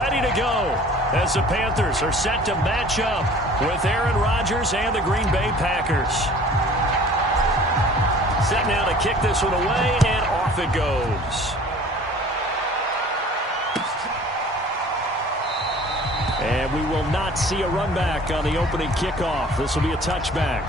Ready to go as the Panthers are set to match up with Aaron Rodgers and the Green Bay Packers. Set now to kick this one away, and off it goes. And we will not see a run back on the opening kickoff. This will be a touchback.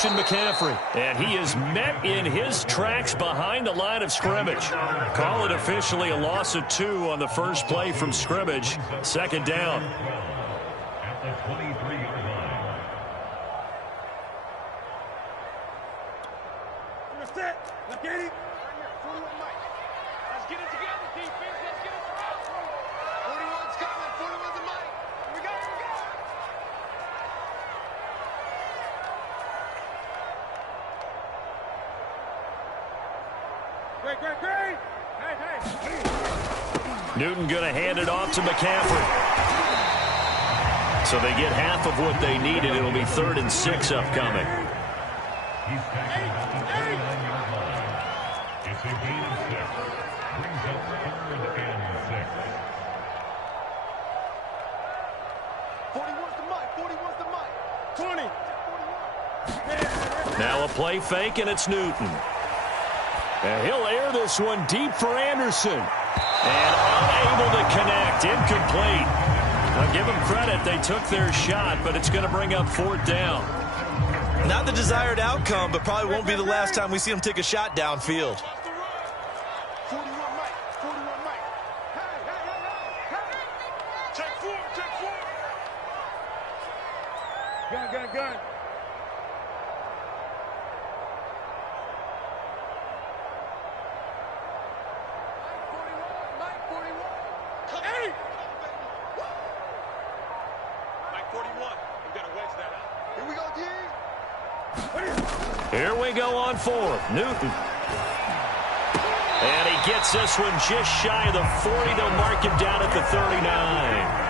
McCaffrey, and he is met in his tracks behind the line of scrimmage. Call it officially a loss of 2 on the first play from scrimmage. Second down. At the 23-yard line. Let's get it. Let's get it together, defense. Let's get it together. 41's coming. 41's the mic. Here we go. Great. Hey. Newton going to hand it off to McCaffrey. So they get half of what they needed. It'll be 3rd and 6 upcoming. He's tackled at the 39-yard line. It's a gain of 6. Brings up 3rd and 6. 41's the mic. 20. Now a play fake, and it's Newton. And he'll air this one deep for Anderson. And unable to connect. Incomplete. Now give them credit. They took their shot, but it's going to bring up 4th down. Not the desired outcome, but probably won't be the last time we see him take a shot downfield. 41 mic. Hey. Check 4. Gun. Here we go on 4th. Newton. And he gets this one just shy of the 40. They'll mark him down at the 39.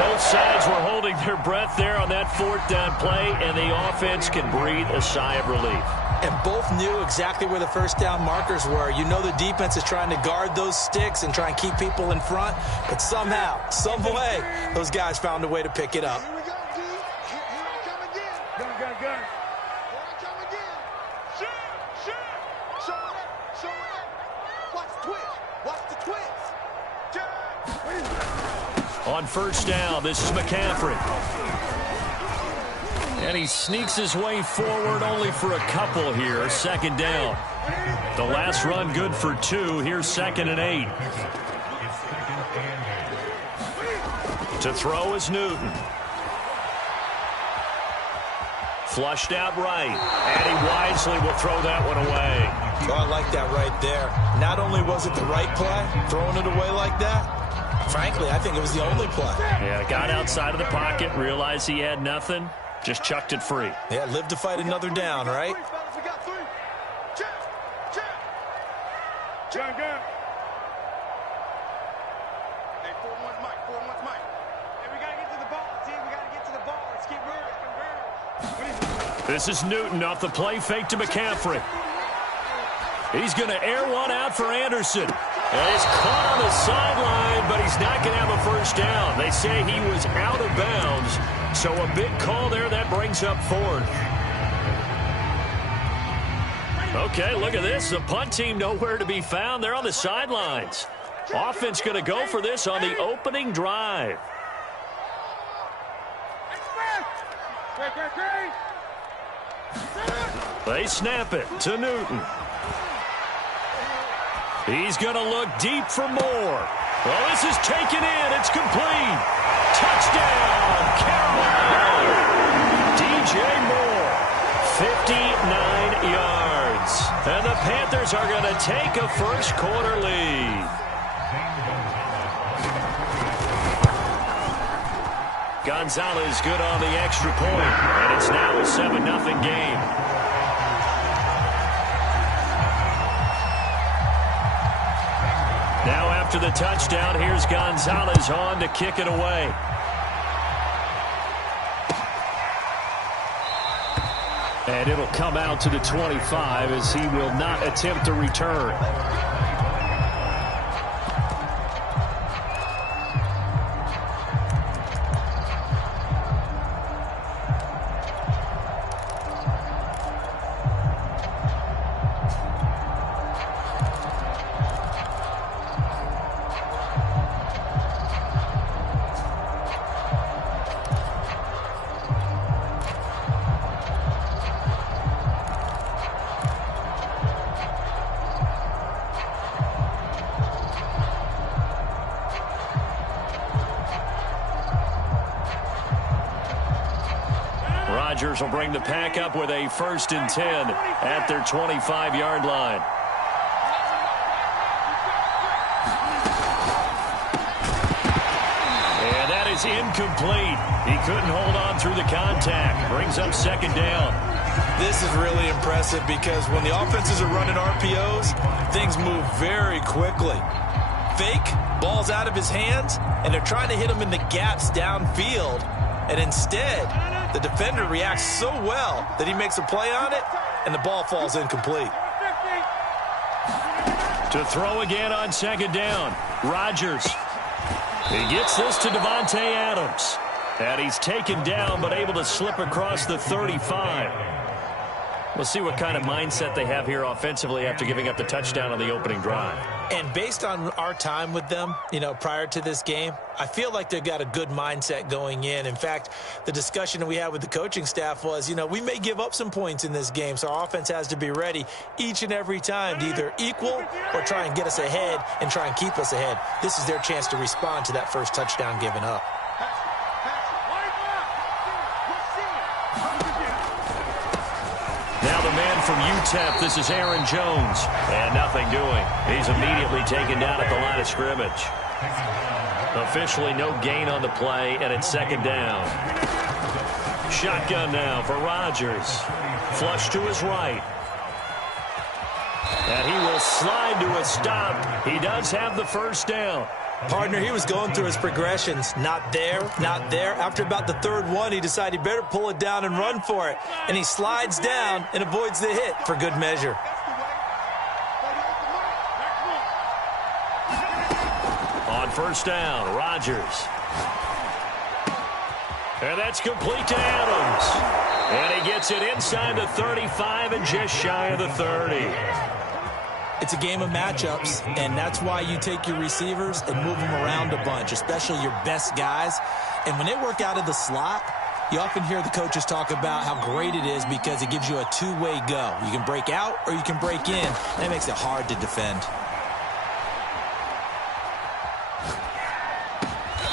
Both sides were holding their breath there on that 4th down play, and the offense can breathe a sigh of relief. And both knew exactly where the first down markers were. You know the defense is trying to guard those sticks and try and keep people in front, but somehow, some way, those guys found a way to pick it up. Here we go, D. Here I come again. Gun. Here I come again. Shoot. Show it up. Watch the twitch. On first down, this is McCaffrey. And he sneaks his way forward only for a couple here. 2nd down. The last run good for 2. Here's 2nd and 8. To throw is Newton. Flushed out right. And he wisely will throw that one away. Oh, I like that right there. Not only was it the right play, throwing it away like that, frankly, I think it was the only play. Yeah, got outside of the pocket, realized he had nothing, just chucked it free. Yeah, live to fight another down, right? We got 3. Check. Gun. Hey, 41's mic. Hey, we got to get to the ball, team. We got to get to the ball. Let's keep moving. This is Newton off the play fake to McCaffrey. He's going to air one out for Anderson. And he's caught on the sideline, but he's not going to have a first down. They say he was out of bounds, so a big call there. That brings up 4th. Okay, look at this. The punt team nowhere to be found. They're on the sidelines. Offense going to go for this on the opening drive. They snap it to Newton. He's going to look deep for more. Well, this is taken in. It's complete. Touchdown, Carolina. DJ Moore, 59 yards. And the Panthers are going to take a first quarter lead. Gonzalez good on the extra point, and it's now a 7-0 game. Now after the touchdown, here's Gonzalez on to kick it away. And it'll come out to the 25 as he will not attempt to return. Rodgers will bring the pack up with a 1st and 10 at their 25-yard line. And that is incomplete. He couldn't hold on through the contact. Brings up 2nd down. This is really impressive because when the offenses are running RPOs, things move very quickly. Fake, ball's out of his hands, and they're trying to hit him in the gaps downfield. And instead, the defender reacts so well that he makes a play on it, and the ball falls incomplete. To throw again on 2nd down, Rodgers. He gets this to Devontae Adams. And he's taken down but able to slip across the 35. We'll see what kind of mindset they have here offensively after giving up the touchdown on the opening drive. And based on our time with them, prior to this game, I feel like they've got a good mindset going in. In fact, the discussion that we had with the coaching staff was, we may give up some points in this game, so our offense has to be ready each and every time to either equal or try and get us ahead and try and keep us ahead. This is their chance to respond to that first touchdown given up. Now the man from UTEP, this is Aaron Jones. And nothing doing. He's immediately taken down at the line of scrimmage. Officially no gain on the play, and it's 2nd down. Shotgun now for Rodgers. Flush to his right. And he will slide to a stop. He does have the 1st down. Partner, he was going through his progressions. Not there, not there. After about the 3rd one, he decided he better pull it down and run for it. And he slides down and avoids the hit for good measure. On 1st down, Rodgers. And that's complete to Adams. And he gets it inside the 35 and just shy of the 30. It's a game of matchups, and that's why you take your receivers and move them around a bunch, especially your best guys. And when they work out of the slot, you often hear the coaches talk about how great it is because it gives you a two-way go. You can break out or you can break in. That makes it hard to defend.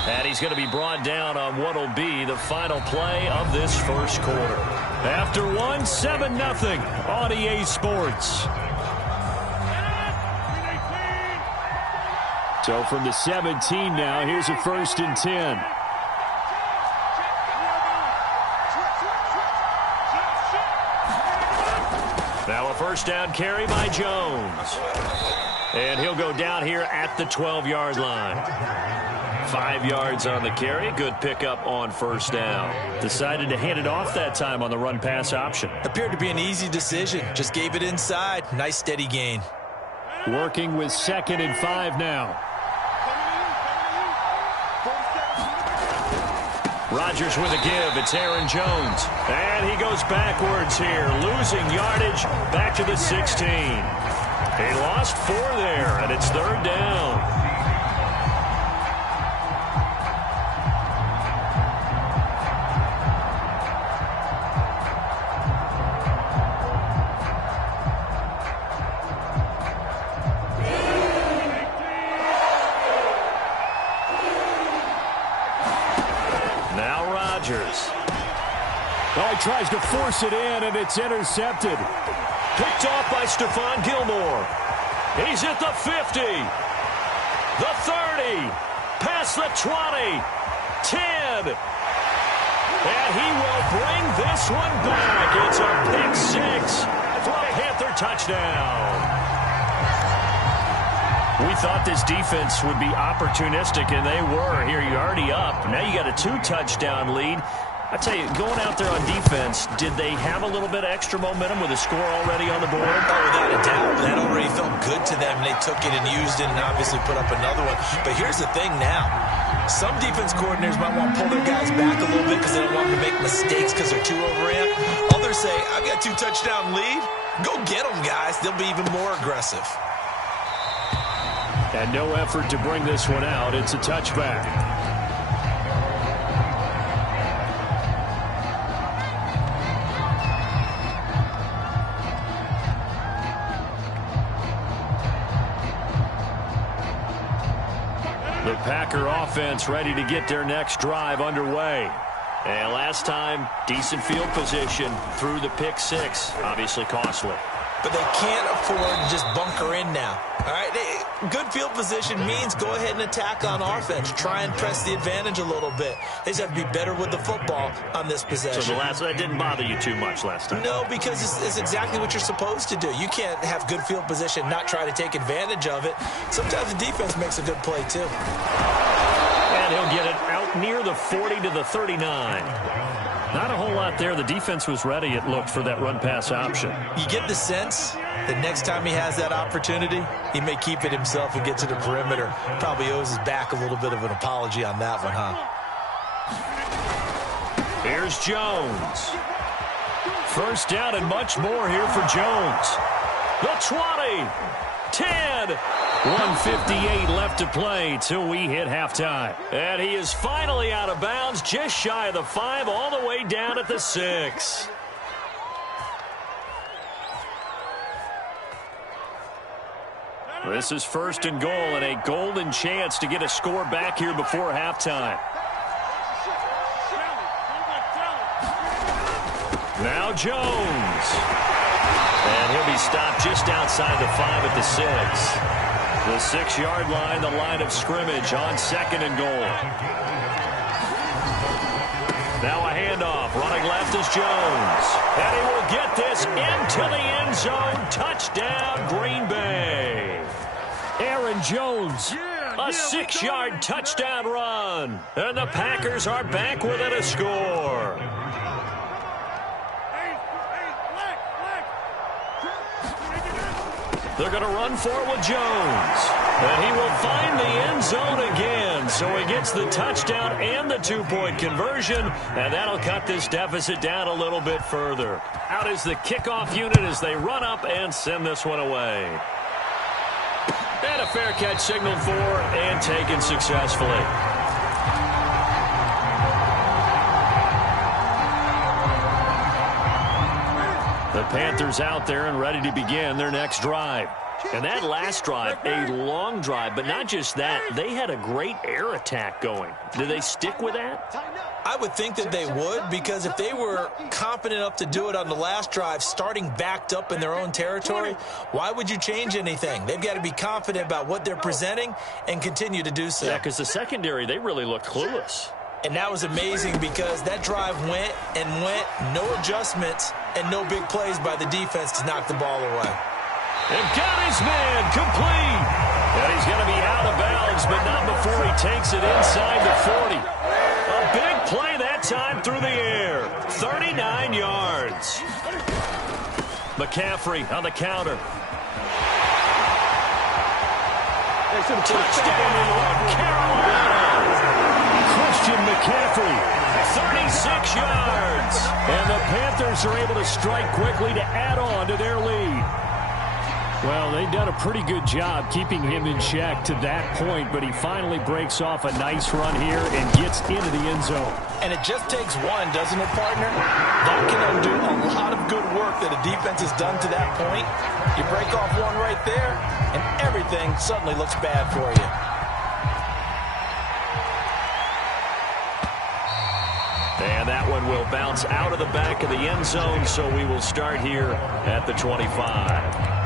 And he's going to be brought down on what will be the final play of this first quarter. After 7-0 on EA Sports. So from the 17 now, here's a 1st and 10. Now a 1st down carry by Jones. And he'll go down here at the 12-yard line. 5 yards on the carry. Good pickup on 1st down. Decided to hand it off that time on the run-pass option. Appeared to be an easy decision. Just gave it inside. Nice steady gain. Working with 2nd and 5 now. Rodgers with a give. It's Aaron Jones. And he goes backwards here, losing yardage back to the 16. He lost 4 there, and it's 3rd down. tries to force it in, and it's intercepted. Picked off by Stephon Gilmore. He's at the 50, the 30, past the 20, 10. And he will bring this one back. It's a pick six for a Panther touchdown. We thought this defense would be opportunistic, and they were. Here, you're already up. Now you got a 2-touchdown lead. I tell you, going out there on defense, did they have a little bit of extra momentum with a score already on the board? Oh, without a doubt. That already felt good to them. They took it and used it and obviously put up another one. But here's the thing now. Some defense coordinators might want to pull their guys back a little bit because they don't want them to make mistakes because they're too overamped. Others say, I've got a 2-touchdown lead. Go get them, guys. They'll be even more aggressive. And no effort to bring this one out. It's a touchback. The Packer offense ready to get their next drive underway. And last time, decent field position through the pick six. Obviously costly. But they can't afford to just bunker in now. All right, good field position means go ahead and attack on offense. Try and press the advantage a little bit. They just have to be better with the football on this possession. So that didn't bother you too much last time? No, because it's exactly what you're supposed to do. You can't have good field position, not try to take advantage of it. Sometimes the defense makes a good play, too. And he'll get it out near the 40 to the 39. Not a whole lot there. The defense was ready, it looked, for that run-pass option. You get the sense that next time he has that opportunity, he may keep it himself and get to the perimeter. Probably owes his back a little bit of an apology on that one, huh? Here's Jones. First down and much more here for Jones. The 20, 10, 1:58 left to play till we hit halftime. And he is finally out of bounds, just shy of the 5, all the way down at the 6. This is first and goal and a golden chance to get a score back here before halftime. Now Jones. And he'll be stopped just outside the 5 at the 6. The 6-yard line, the line of scrimmage on second and goal. Now a handoff. Running left is Jones. And he will get this into the end zone. Touchdown, Green Bay. Aaron Jones, a 6-yard touchdown run. And the Packers are back within a score. They're going to run for it with Jones. And he will find the end zone again. So he gets the touchdown and the 2-point conversion. And that'll cut this deficit down a little bit further. Out is the kickoff unit as they run up and send this one away. And a fair catch signaled for and taken successfully. The Panthers out there and ready to begin their next drive. And that last drive, a long drive, but not just that. They had a great air attack going. Do they stick with that? I would think that they would, because if they were confident enough to do it on the last drive, starting backed up in their own territory, why would you change anything? They've got to be confident about what they're presenting and continue to do so. Yeah, because the secondary, they really looked clueless. And that was amazing because that drive went and went, no adjustments, and no big plays by the defense to knock the ball away. And got his man complete. And he's going to be out of bounds, but not before he takes it inside the 40. A big play that time through the air. 39 yards. McCaffrey on the counter. Touchdown, Carolina. Christian McCaffrey, 36 yards. And the Panthers are able to strike quickly to add on to their lead. Well, they've done a pretty good job keeping him in check to that point, but he finally breaks off a nice run here and gets into the end zone. And it just takes one, doesn't it, partner? That can undo a lot of good work that a defense has done to that point. You break off one right there, and everything suddenly looks bad for you. And that one will bounce out of the back of the end zone, so we will start here at the 25.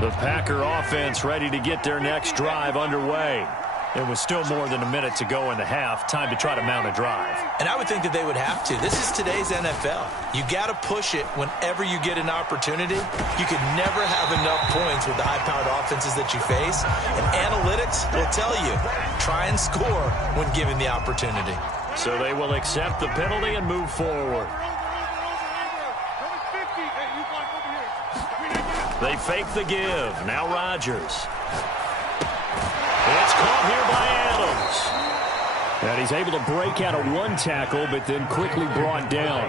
The Packer offense ready to get their next drive underway. It was still more than a minute to go in the half. Time to try to mount a drive. And I would think that they would have to. This is today's NFL. You got to push it whenever you get an opportunity. You could never have enough points with the high-powered offenses that you face. And analytics will tell you, try and score when given the opportunity. So they will accept the penalty and move forward. They fake the give. Now Rodgers. It's caught here by Adams. And he's able to break out of one tackle, but then quickly brought down.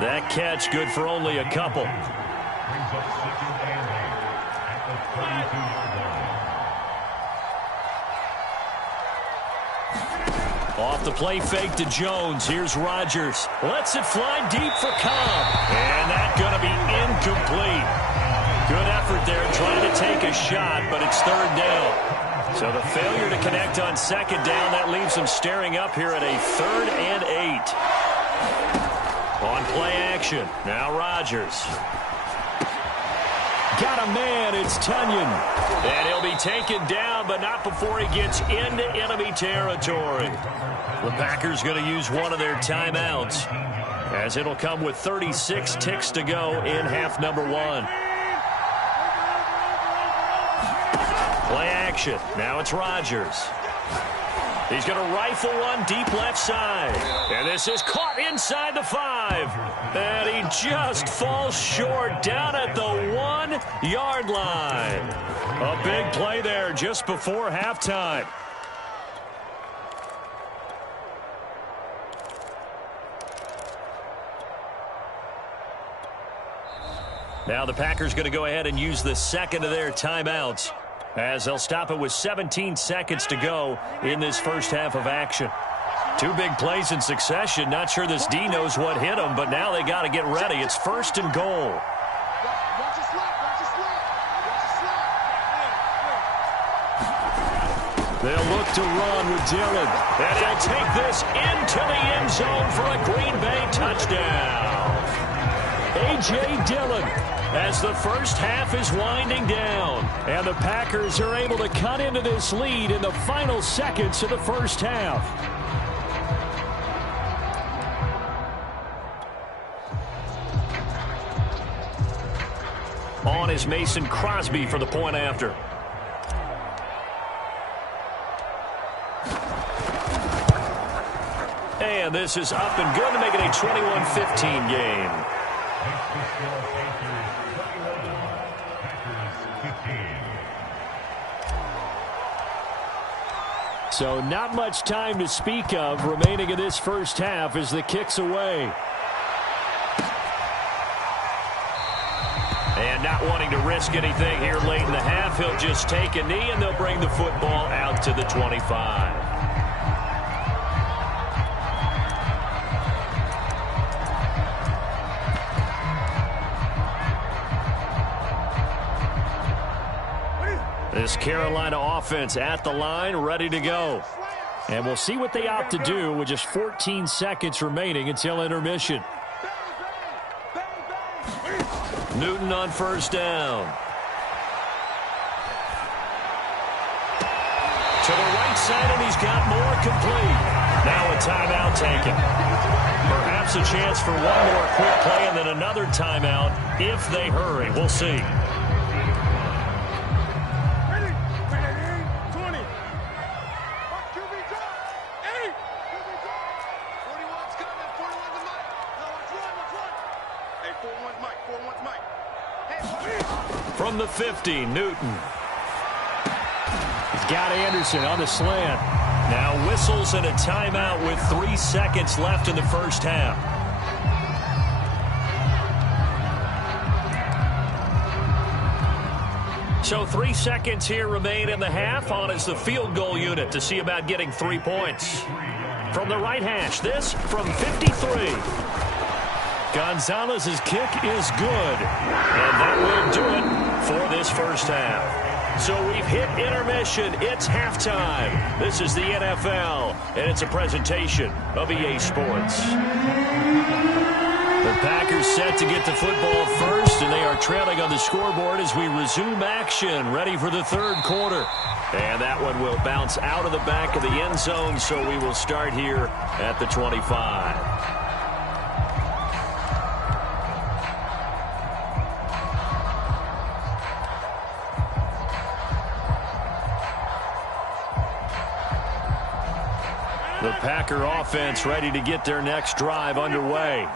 That catch good for only a couple. Brings up second and 8 at the 32-yard line. Off the play fake to Jones. Here's Rodgers. Lets it fly deep for Cobb. And that's going to be incomplete. Good effort there trying to take a shot, but it's third down. So the failure to connect on second down, that leaves them staring up here at a 3rd and 8. On play action, now Rodgers. Got a man, it's Tunyon. And he'll be taken down, but not before he gets into enemy territory. The Packers going to use one of their timeouts, as it'll come with 36 ticks to go in half number 1. Play action. Now it's Rodgers. He's going to rifle one deep left side. And this is caught inside the 5. And he just falls short down at the 1-yard line. A big play there just before halftime. Now the Packers going to go ahead and use the second of their timeouts, as they'll stop it with 17 seconds to go in this first half of action. 2 big plays in succession. Not sure this D knows what hit him, but now they got to get ready. It's 1st and goal. They'll look to run with Dillon. And he'll take this into the end zone for a Green Bay touchdown. A.J. Dillon, as the first half is winding down. And the Packers are able to cut into this lead in the final seconds of the first half. On is Mason Crosby for the point after. And this is up and good to make it a 21-15 game. So not much time to speak of remaining in this first half as the kick's away. And not wanting to risk anything here late in the half, he'll just take a knee and they'll bring the football out to the 25. This Carolina offense at the line, ready to go. And we'll see what they opt to do with just 14 seconds remaining until intermission. Newton on first down. To the right side, and he's got more complete. Now a timeout taken. Perhaps a chance for one more quick play and then another timeout if they hurry. We'll see. From the 50, Newton. He's got Anderson on the slant. Now whistles and a timeout with 3 seconds left in the first half. So 3 seconds here remain in the half. On is the field goal unit to see about getting 3 points. From the right hash, this from 53. Gonzalez's kick is good. And that will do it. for this first half. So we've hit intermission. It's halftime. This is the NFL, and it's a presentation of EA Sports. The Packers set to get the football first, and they are trailing on the scoreboard as we resume action, ready for the third quarter. And that one will bounce out of the back of the end zone, so we will start here at the 25. The Packer offense ready to get their next drive underway.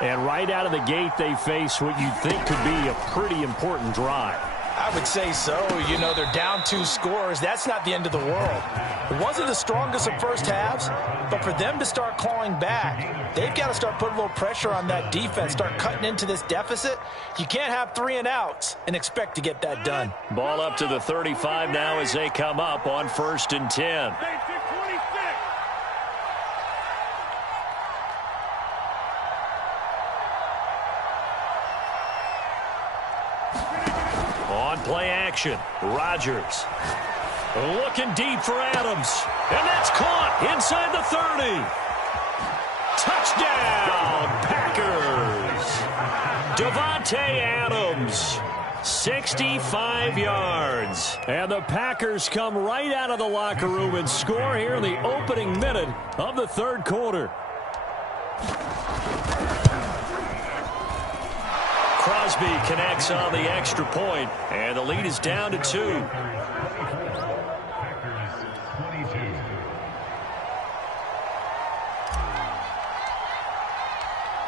And right out of the gate, they face what you'd think could be a pretty important drive. I would say so. You know, they're down 2 scores. That's not the end of the world. It wasn't the strongest of first halves, but for them to start clawing back, they've got to start putting a little pressure on that defense, start cutting into this deficit. You can't have 3 and outs and expect to get that done. Ball up to the 35 now as they come up on 1st and 10. On play action, Rodgers looking deep for Adams, and that's caught inside the 30. Touchdown, Packers. Davante Adams, 65 yards. And the Packers come right out of the locker room and score here in the opening minute of the third quarter. Crosby connects on the extra point, and the lead is down to 2.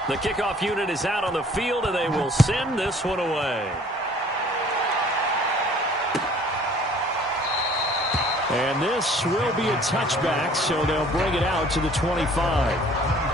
The kickoff unit is out on the field, and they will send this one away. And this will be a touchback, so they'll bring it out to the 25.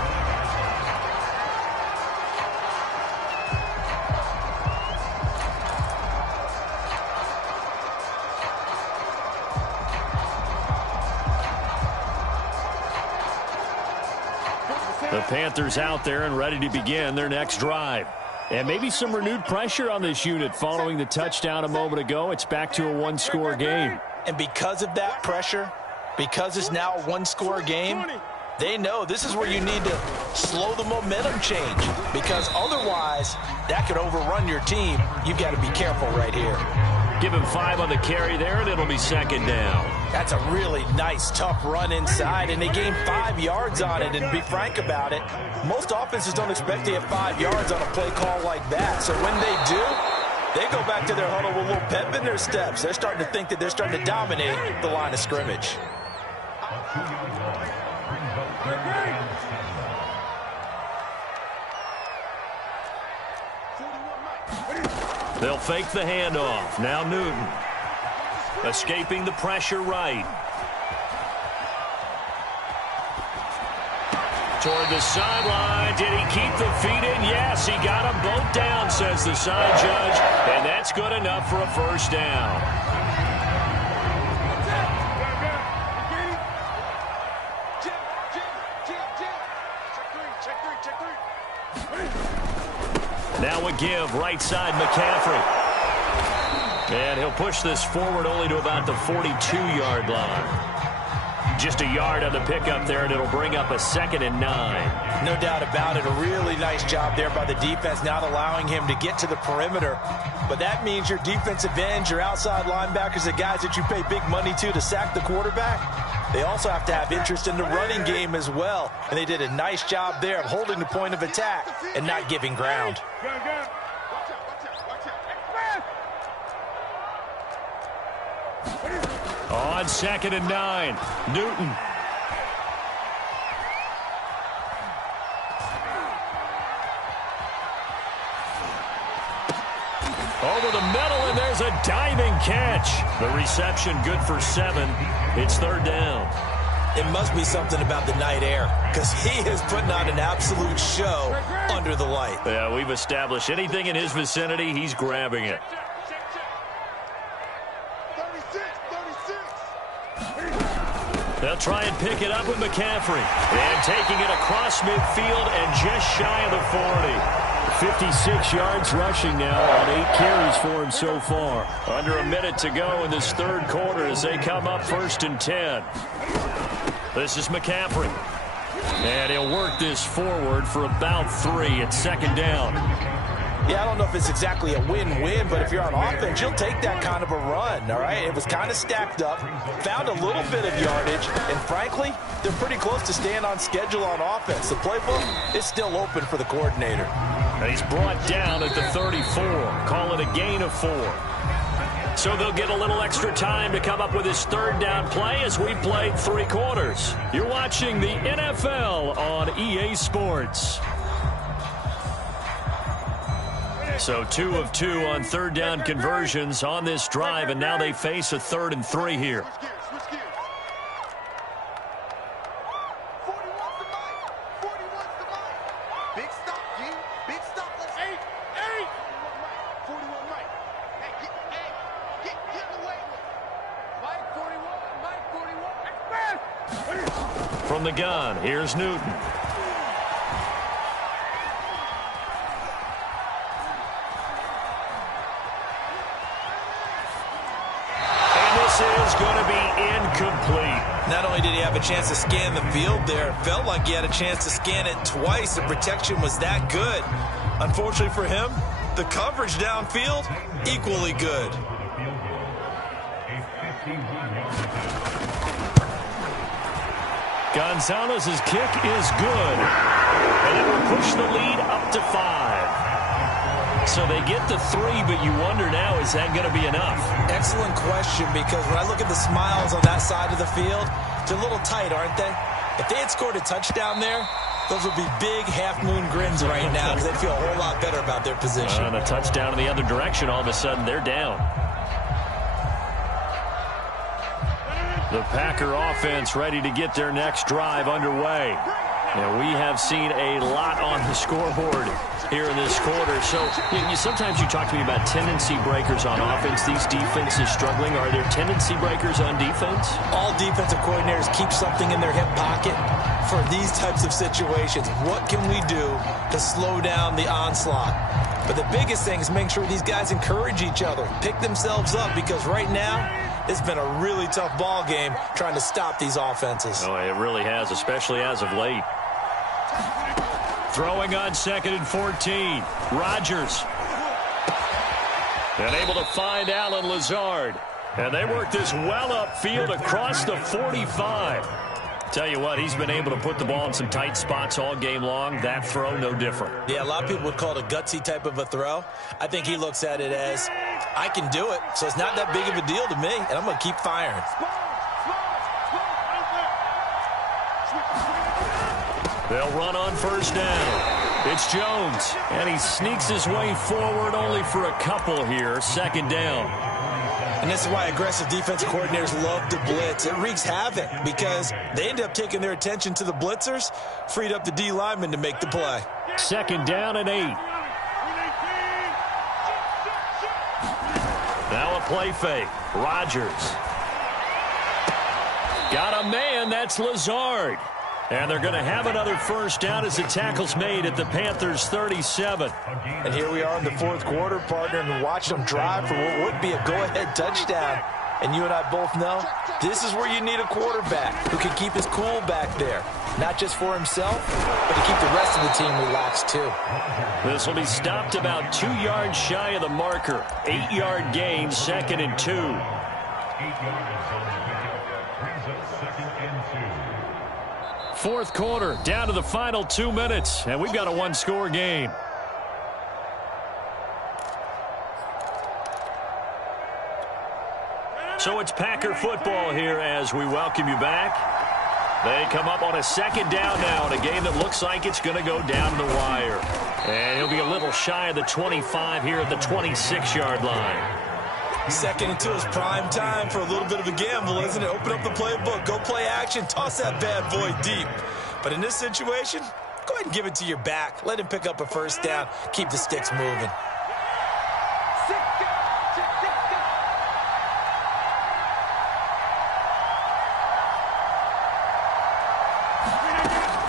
The Panthers out there and ready to begin their next drive. And maybe some renewed pressure on this unit following the touchdown a moment ago. It's back to a 1-score game. And because of that pressure, because it's now a 1-score game, they know this is where you need to slow the momentum change, because otherwise that could overrun your team. You've got to be careful right here. Give him 5 on the carry there, and it'll be 2nd down. That's a really nice, tough run inside, and they gained 5 yards on it. And to be frank about it, most offenses don't expect to get 5 yards on a play call like that. So when they do, they go back to their huddle with a little pep in their steps. They're starting to think that they're starting to dominate the line of scrimmage. They'll fake the handoff. Now Newton. Escaping the pressure right. Toward the sideline. Did he keep the feet in? Yes, he got them both down, says the side judge. And that's good enough for a first down. Now a give, right side, McCaffrey. And he'll push this forward only to about the 42-yard line. Just a yard on the pickup there, and it'll bring up a 2nd and 9. No doubt about it. A really nice job there by the defense, not allowing him to get to the perimeter. But that means your defensive ends, your outside linebackers, the guys that you pay big money to sack the quarterback, they also have to have interest in the running game as well. And they did a nice job there of holding the point of attack and not giving ground. On 2nd and 9, Newton. Over the middle, and there's a diving catch. The reception good for 7. It's 3rd down. It must be something about the night air, because he is putting on an absolute show under the light. Yeah, we've established anything in his vicinity, he's grabbing it. They'll try and pick it up with McCaffrey. And taking it across midfield and just shy of the 40. 56 yards rushing now on 8 carries for him so far. Under a minute to go in this third quarter as they come up 1st and 10. This is McCaffrey. And he'll work this forward for about 3 at 2nd down. Yeah, I don't know if it's exactly a win-win, but if you're on offense, you'll take that kind of a run, all right? It was kind of stacked up, found a little bit of yardage, and frankly, they're pretty close to staying on schedule on offense. The playbook is still open for the coordinator. And he's brought down at the 34. Call it a gain of 4. So they'll get a little extra time to come up with his 3rd down play as we played 3 quarters. You're watching the NFL on EA Sports. So 2 of 2 on 3rd down conversions on this drive, and now they face a 3rd and 3 here. Big stop, G. Big stop. Let's 8. 41 right. Hey, get in the way. Mike 41. Mike 41. From the gun, here's Newton. Is going to be incomplete. Not only did he have a chance to scan the field there, it felt like he had a chance to scan it twice. The protection was that good. Unfortunately for him, the coverage downfield, equally good. Gonzalez's kick is good. And it will push the lead up to 5. So they get the 3, but you wonder now, is that going to be enough? Excellent question, because when I look at the smiles on that side of the field, they're a little tight, aren't they? If they had scored a touchdown there, those would be big half-moon grins right now because they'd feel a whole lot better about their position. And a touchdown in the other direction, all of a sudden they're down. The Packer offense ready to get their next drive underway. And we have seen a lot on the scoreboard here in this quarter. So sometimes you talk to me about tendency breakers on offense. These defenses struggling. Are there tendency breakers on defense? All defensive coordinators keep something in their hip pocket for these types of situations. What can we do to slow down the onslaught? But the biggest thing is making sure these guys encourage each other, pick themselves up, because right now it's been a really tough ball game trying to stop these offenses. Oh, it really has, especially as of late. Throwing on 2nd and 14. Rodgers. And able to find Allen Lazard. And they work this well upfield across the 45. Tell you what, he's been able to put the ball in some tight spots all game long. That throw, no different. Yeah, a lot of people would call it a gutsy type of a throw. I think he looks at it as, I can do it, so it's not that big of a deal to me, and I'm going to keep firing. They'll run on 1st down. It's Jones, and he sneaks his way forward only for a couple here. 2nd down. And this is why aggressive defensive coordinators love to blitz. It wreaks havoc because they end up taking their attention to the blitzers, freed up the D lineman to make the play. 2nd down and 8. Now a play fake. Rodgers. Got a man, that's Lazard. And they're going to have another 1st down as the tackle's made at the Panthers' 37. And here we are in the 4th quarter, partner, and watch them drive for what would be a go-ahead touchdown. And you and I both know this is where you need a quarterback who can keep his cool back there. Not just for himself, but to keep the rest of the team relaxed, too. This will be stopped about 2 yards shy of the marker. 8-yard gain, 2nd and 2. 8 yards on the pickup. Brings up 2nd and 2. 4th quarter, down to the final 2 minutes, and we've got a 1-score game. So it's Packer football here as we welcome you back. They come up on a 2nd down now in a game that looks like it's going to go down to the wire. And he'll be a little shy of the 25 here at the 26-yard line. 2nd and 2 is prime time for a little bit of a gamble, isn't it? Open up the playbook, go play action, toss that bad boy deep. But in this situation, go ahead and give it to your back. Let him pick up a 1st down, keep the sticks moving.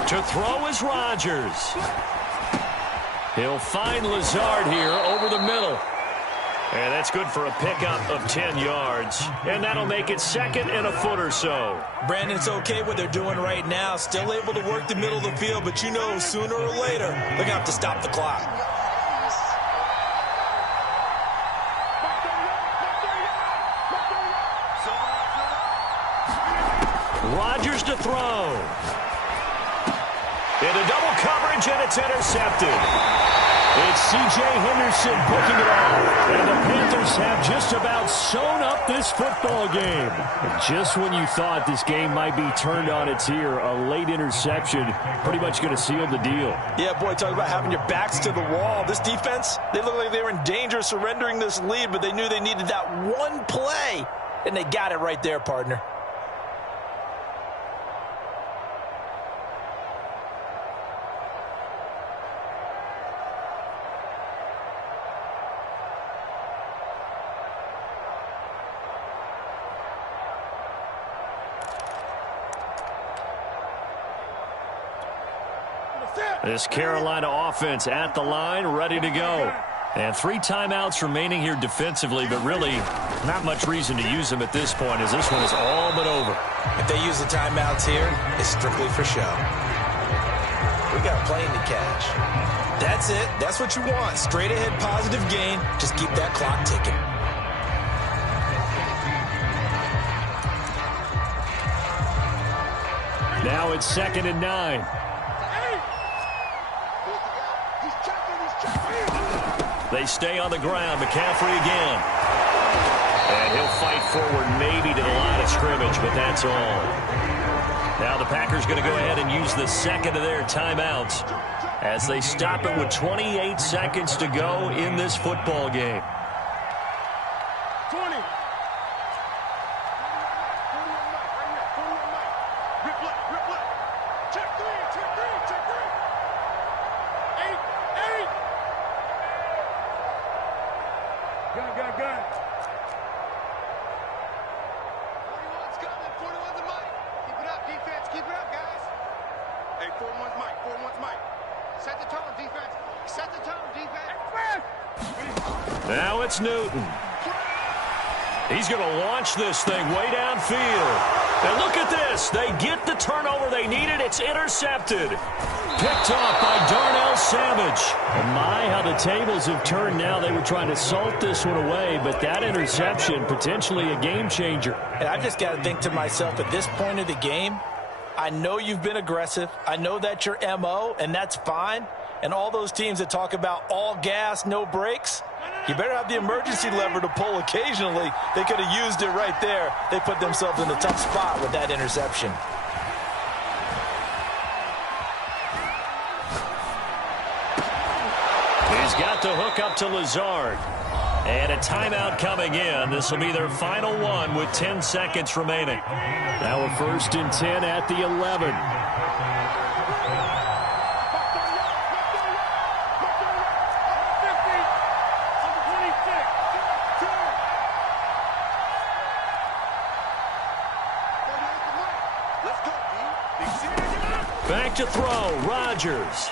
To throw is Rodgers. He'll find Lazard here over the middle. And that's good for a pickup of 10 yards. And that'll make it 2nd and a foot or so. Brandon, it's okay what they're doing right now. Still able to work the middle of the field, but you know sooner or later they're going to have to stop the clock. Rodgers to throw. Into double coverage, and it's intercepted. It's C.J. Henderson picking it off. And the Panthers have just about sewn up this football game. And just when you thought this game might be turned on its ear, a late interception pretty much going to seal the deal. Yeah, boy, talk about having your backs to the wall. This defense, they look like they were in danger of surrendering this lead, but they knew they needed that one play, and they got it right there, partner. This Carolina offense at the line, ready to go. And 3 timeouts remaining here defensively, but really not much reason to use them at this point, as this one is all but over. If they use the timeouts here, it's strictly for show. We got a plane to catch. That's it. That's what you want. Straight ahead positive gain. Just keep that clock ticking. Now it's 2nd and 9. They stay on the ground. McCaffrey again. And he'll fight forward maybe to the line of scrimmage, but that's all. Now the Packers going to go ahead and use the second of their timeouts as they stop it with 28 seconds to go in this football game. 20. Check three. 8. Gun. 41's coming. 41's a mic. Keep it up, defense. Keep it up, guys. Hey, 41's mic. Set the tone, defense. Now it's Newton. He's going to launch this thing way downfield. And look at this. They get the turnover they needed. It's intercepted. Picked off by Darnell Savage. And my, how the tables have turned now. They were trying to salt this one away, but that interception, potentially a game changer. And I just got to think to myself, at this point of the game, I know you've been aggressive. I know that's your MO, and that's fine. And all those teams that talk about all gas, no brakes, you better have the emergency lever to pull occasionally. They could have used it right there. They put themselves in a tough spot with that interception. He's got the hook up to Lazard. And a timeout coming in. This will be their final one with 10 seconds remaining. Now a 1st and 10 at the 11. Back to throw. Rodgers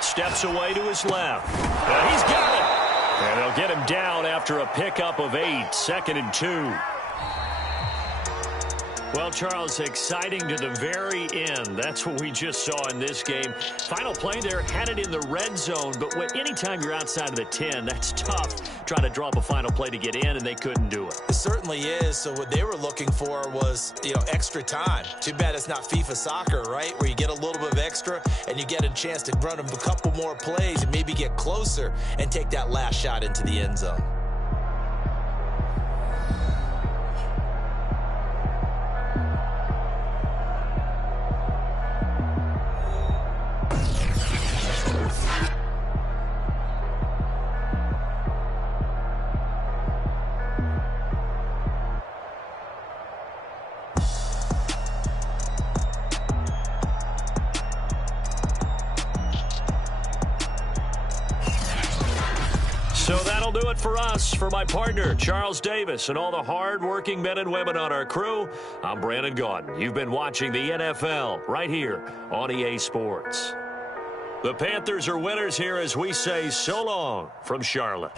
steps away to his left. He's got it. And they'll get him down after a pickup of 8. 2nd and 2. Well, Charles, exciting to the very end. That's what we just saw in this game. Final play there, had it in the red zone, but anytime you're outside of the 10, that's tough trying to draw up a final play to get in, and they couldn't do it. It certainly is. So what they were looking for was, extra time. Too bad it's not FIFA soccer, right, where you get a little bit of extra and you get a chance to run a couple more plays and maybe get closer and take that last shot into the end zone. So that'll do it for us. For my partner, Charles Davis, and all the hard-working men and women on our crew, I'm Brandon Gaudin. You've been watching the NFL right here on EA Sports. The Panthers are winners here as we say so long from Charlotte.